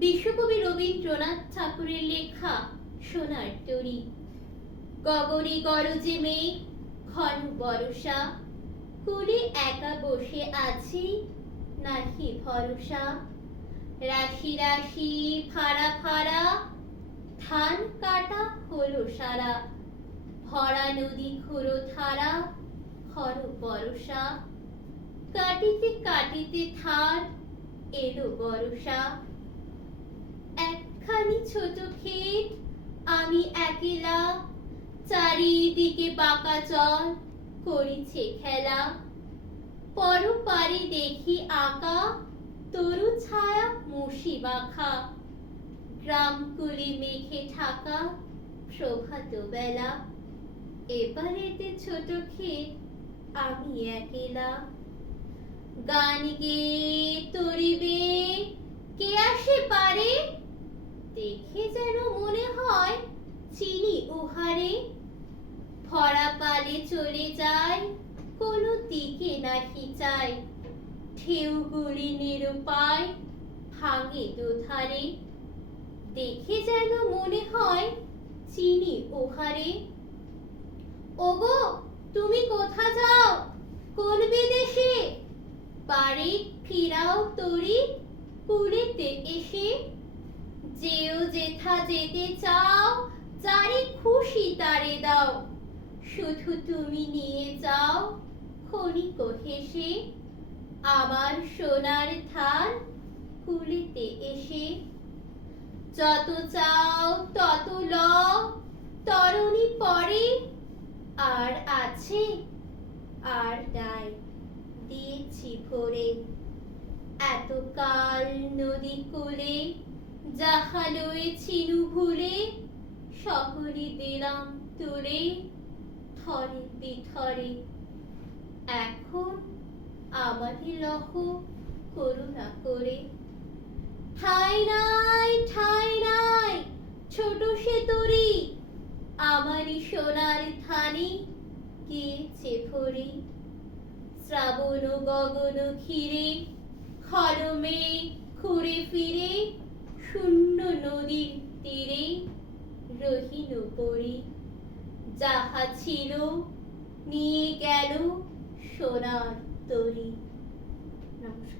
বিশ্বকবি রবীন্দ্রনাথ ঠাকুরের লেখা সোনার তরী। গগনে গরজে মেঘ, ঘন বরষা, কূলে একা বসে আছি, নাহি ভরসা। রাশি রাশি ফাড়া ফাড়া, ধান কাটা হলো সারা, ভরা নদী ঘোরো ধারা, খর বরষা। কাটিতে কাটিতে ধার, এলো বরষা। একখানি ছোট ক্ষেত, আমি একলা, চারিদিকে বাঁকা চর, করিছে খেলা। পরপারে দেখি আঁকা, তরু ছায়া মুষি মাখা, গ্রামগুলি মেঘে ঢাকা, প্রভাত বেলা। এপারেতে ছোট ক্ষেত, আমি একলা। গান গেয়ে তরিবে কে আসে পারে, দেখে যেন মনে হয় চিনি উহারে। ভরা পালে চলে যায়, কোনো দিকে নাহি চায়, ঢেউগুলি নিরুপায়, ভাঙে দুধারে। দেখে যেন মনে হয় চিনি উহারে। ওগো, তুমি কোথা যাও, কোন বিদেশে? বাড়ি ফিরাও তরি, কুলেতে এসে। যেও যেথা যেতে চাও, যারে খুশি তারে দাও, শুধু তুমি নিয়ে যাও ক্ষণিক হেসে, আমার সোনার ধান কুলেতে এসে। যত চাও তত লও, তরণী পরে, আর আছে আর নাই, দিয়েছি ভরে। এতকাল নদী কূলে যাহা লয়েছিনু ভুলে, সকলই দিলাম তুলে, থরে বিথরে। এখন আমাকে লহ করুণা করে। ঠাঁই নাই ঠাঁই নাই, ছোট সে তরী, আমারই সোনার ধানে গিয়েছে ভরে। শ্রাবণ গগন ঘিরে, ঘন মেঘ ঘুরে ফিরে, শূন্য নদীর তীরে রহিল পড়ি। যাহা ছিল নিয়ে গেল সোনার তরী। নমস্কার।